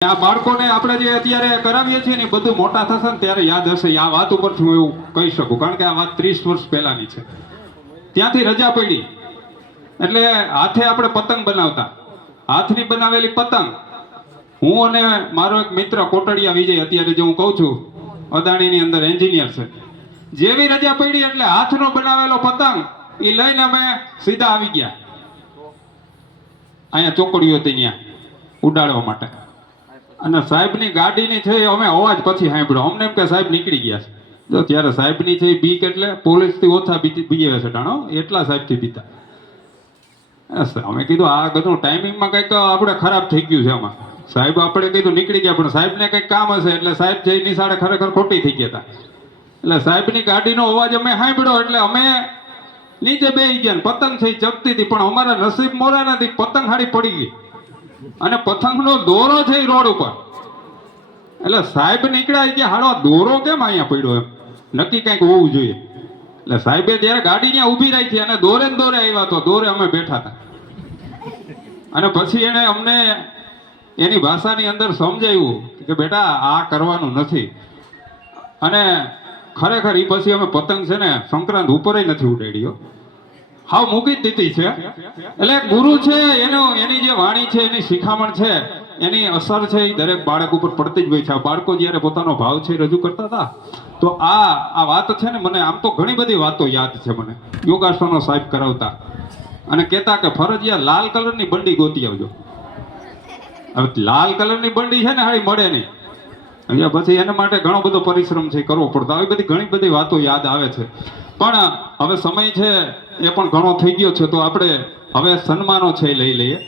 આ બાળકોને આપણે જે અત્યારે કરાવીએ છીએ ને બધું મોટા થશે ને ત્યારે યાદ હશે. આ વાત ઉપરથી હું એવું કહી શકું, કારણ કે આ વાત 30 વર્ષ પહેલાની છે. ત્યાંથી રજા પડી એટલે હાથે આપણે પતંગ બનાવતા. હાથની બનાવેલી પતંગ હું અને મારો એક મિત્ર કોટડિયા વિજય, અત્યારે જે હું કહું છું અદાણીની અંદર એન્જિનિયર છે, જેવી રજા પડી એટલે હાથનો બનાવેલો પતંગ એ લઈને અમે સીધા આવી ગયા અહીંયા ચોકડીઓ હતી ત્યાં ઉડાડવા માટે. અને સાહેબની ગાડીની છે અમે અવાજ પછી સાંભળ્યો, અમને એમ કે સાહેબ નીકળી ગયા છે. જો ત્યારે સાહેબની છે બીક એટલે પોલીસથી ઓછા બીએ છે ટાણો, એટલા સાહેબથી બીતા. અમે કીધું આ બધું ટાઈમિંગમાં કંઈક આપણે ખરાબ થઈ ગયું છે આમાં. સાહેબ આપણે કીધું નીકળી ગયા, પણ સાહેબને કંઈક કામ હશે એટલે સાહેબ છે નિશાળે ખરેખર ખોટી થઈ ગયા હતા. એટલે સાહેબની ગાડીનો અવાજ અમે સાંભળ્યો એટલે અમે નીચે બેસી ગયા. પતંગ છે ચગતી હતી, પણ અમારા નસીબ મોરા નથી, પતંગ હાડી પડી ગઈ અને પતંગનો દોરો છે એ રોડ ઉપર. એટલે સાહેબ નીકળ્યા કે હાલો દોરો કેમ અહીંયા પડ્યો, એમ નક્કી કંઈક હોવું જોઈએ. એટલે સાહેબે જ્યારે ગાડી ત્યાં ઊભી રાખી અને દોરે ને દોરે આવ્યા, તો દોરે અમે બેઠા હતા. અને પછી એને અમને એની ભાષાની અંદર સમજાવ્યું કે બેટા આ કરવાનું નથી. અને ખરેખર એ પછી અમે પતંગ છે ને સંક્રાંત ઉપર નથી ઉડાડ્યો, હાવ મૂકી જ દીધી છે. એટલે ગુરુ છે એની જે વાણી છે, એની શિખામણ છે, એની અસર છે એ દરેક બાળક ઉપર પડતી જ હોય છે. આ બાળકો જ્યારે પોતાનો ભાવ છે રજૂ કરતા હતા તો આ વાત છે ને મને આમ તો ઘણી બધી વાતો યાદ છે. મને યોગાસનો સાહેબ કરાવતા અને કહેતા કે ફરજિયાત લાલ કલરની બંડી ગોતી આવજો. હવે લાલ કલરની બંડી છે ને હાળી મળે નહીં, અહીંયા પછી એના માટે ઘણો બધો પરિશ્રમ છે કરવો પડતો. આવી બધી ઘણી બધી વાતો યાદ આવે છે. પણ હવે સમય છે એ પણ ઘણો થઈ ગયો છે, તો આપણે હવે સન્માનો છે લઈ લઈએ.